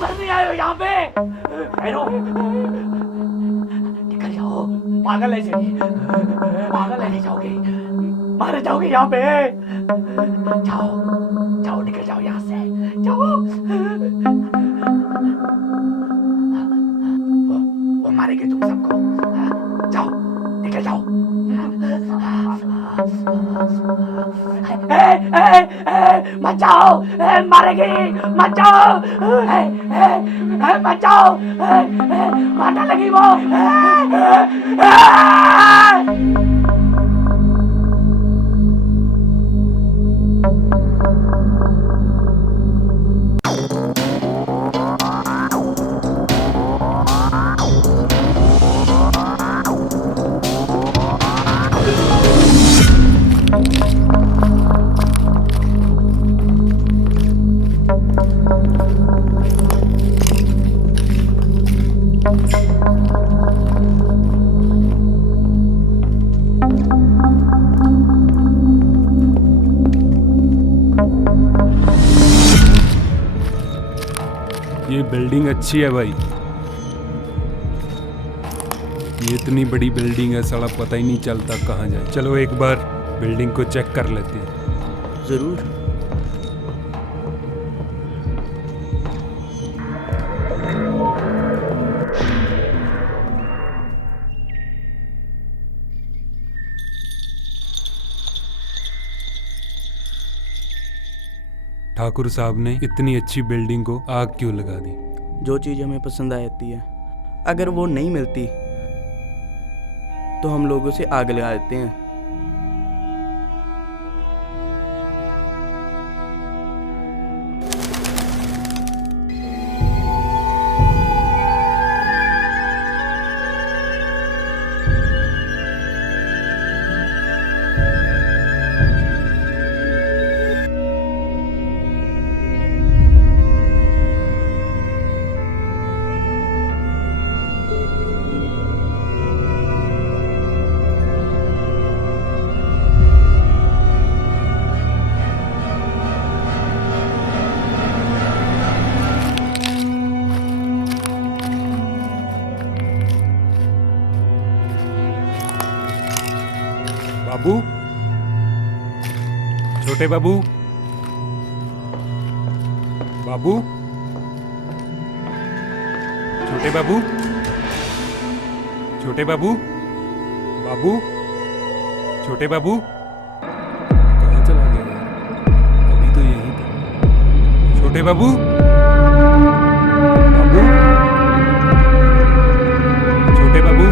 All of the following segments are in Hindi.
मरने आए हो यहाँ पे? ठहरो, निकल जाओ। पागल है जी, पागल है, नहीं जाओगे, मारे जाओगे यहाँ पे। जाओ जाओ, निकल जाओ यहाँ से, जाओ। वो मारेंगे तुम सबको, जाओ, निकल जाओ। मत जाओ, मारेगी, मत जाओ, मत जाओ, मारने लगी वो। ये बिल्डिंग अच्छी है भाई। ये इतनी बड़ी बिल्डिंग है, साला पता ही नहीं चलता कहाँ जाए। चलो एक बार बिल्डिंग को चेक कर लेते हैं। जरूर। ठाकुर साहब ने इतनी अच्छी बिल्डिंग को आग क्यों लगा दी? जो चीज़ हमें पसंद आती है, अगर वो नहीं मिलती तो हम लोग उसे आग लगा देते हैं। बाबू, छोटे बाबू, बाबू, छोटे बाबू, छोटे बाबू, बाबू, छोटे बाबू, कहाँ चला गया यार? अभी तो यहीं था। छोटे बाबू, बाबू, छोटे बाबू,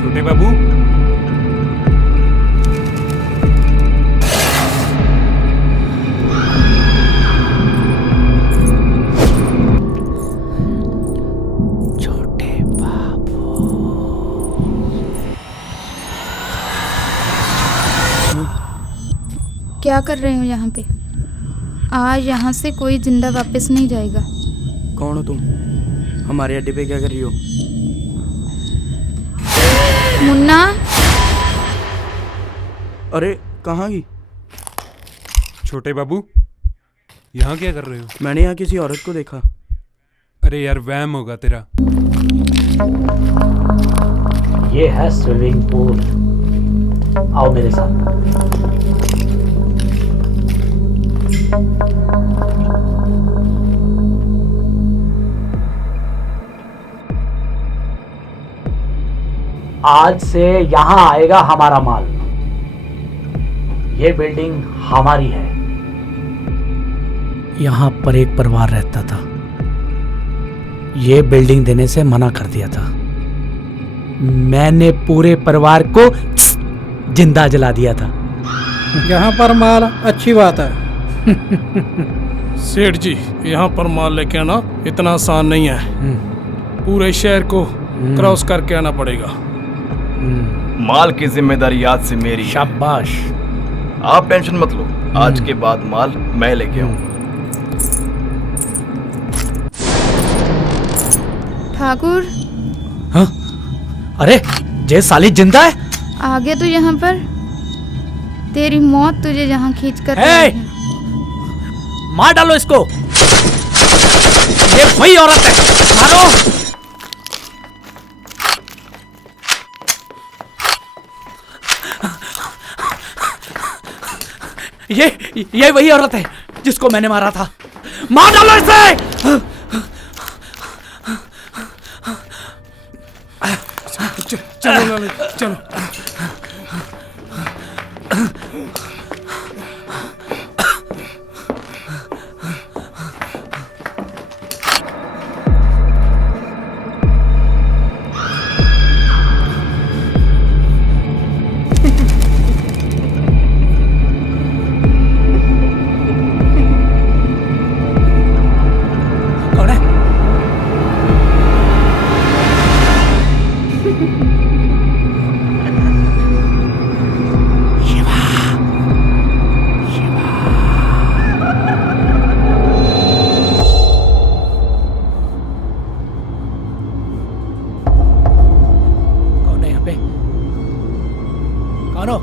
छोटे बाबू। क्या कर रहे हो यहाँ पे? आज यहाँ से कोई जिंदा वापस नहीं जाएगा। कौन हो तुम? हमारे अड्डे पे क्या कर रही हो? मुन्ना, अरे कहाँ गई? छोटे बाबू, यहाँ क्या कर रहे हो? मैंने यहाँ किसी औरत को देखा। अरे यार, वहम होगा तेरा। ये है स्विमिंग पूल, आओ मेरे साथ। आज से यहां आएगा हमारा माल। ये बिल्डिंग हमारी है। यहाँ पर एक परिवार रहता था। ये बिल्डिंग देने से मना कर दिया था। मैंने पूरे परिवार को जिंदा जला दिया था। यहाँ पर माल अच्छी बात है। सेठ जी, यहाँ पर माल लेके आना इतना आसान नहीं है। पूरे शहर को क्रॉस करके आना पड़ेगा। माल की जिम्मेदारी आज से मेरी है। शाबाश। आप टेंशन मत लो, आज के बाद माल मैं लेके आऊंगा। ठाकुर। हाँ? अरे जे साली जिंदा है। आगे तो यहाँ पर तेरी मौत तुझे जहाँ खींच कर मार डालो इसको। ये वही औरत है, मारो। ये वही औरत है जिसको मैंने मारा था। मार डालो इसे। चलो लाले, चलो। कौन है? कौन है यहाँ पे? कौन हो?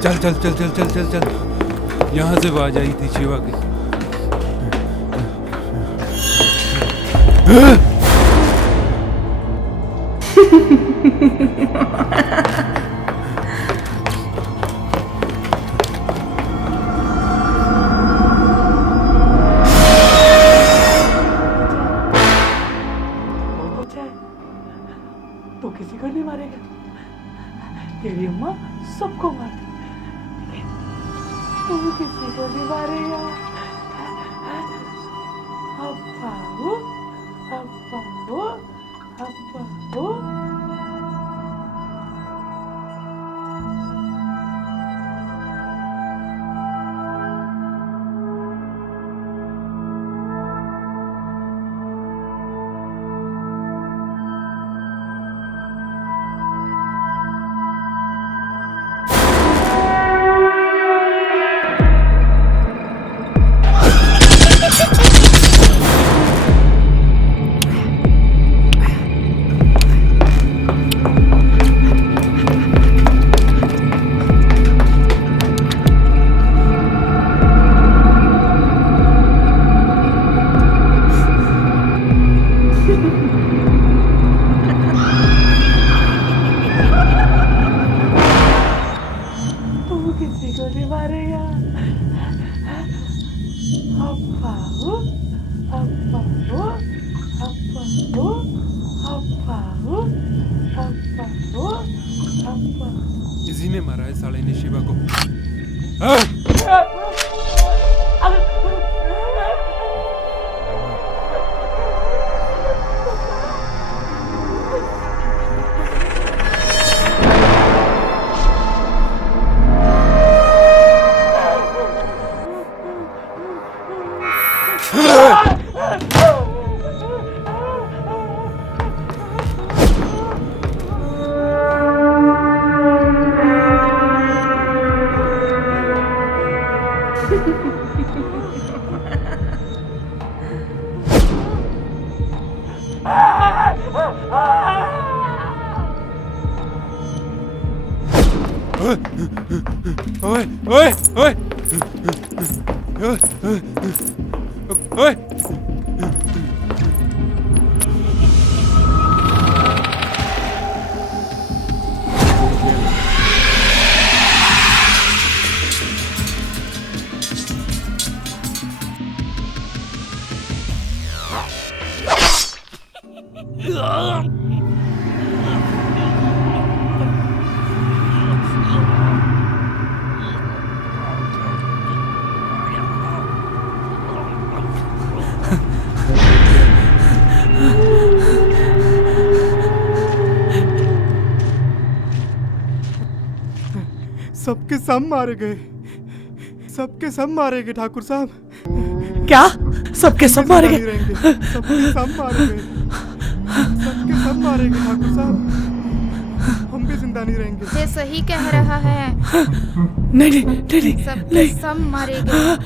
चल चल चल चल चल चल चल, यहाँ से आवाज आई थी शिवा की। वो कुछ है, तू किसी को नहीं मारेगा। तेरी अम्मा सबको मारती, लेकिन तू किसी को नहीं मारेगा। अब्बा हो, अब्बा हो, अब्बा हो। तू किसी को नहीं मारेगा। अब्बा हो, अब्बा हो, अब्बा हो, अब्बा हो, अब्बा हो, अब्बा। इसी ने मारा है साले ने शिवा को। हाँ? ओए ओए ओए ओए सबके सब मारे गए, सबके सब मारे गए ठाकुर साहब। क्या? सबके सब मारे गए? सबके सब मारे गए, सबके सब मारे गए ठाकुर साहब। हम भी जिंदा नहीं रहेंगे। ये सही कह रहा है। नहीं नहीं नहीं नहीं सबके नहीं। सब मारे गए,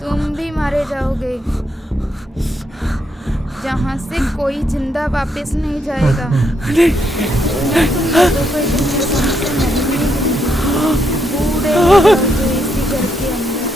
तुम भी मारे जाओगे। जहाँ से कोई जिंदा वापस नहीं जाएगा। मैं तुम लोगों को इतने आसानी से नहीं मिलूंगी। बूढ़े हो जाओगे इसी घर के अंदर।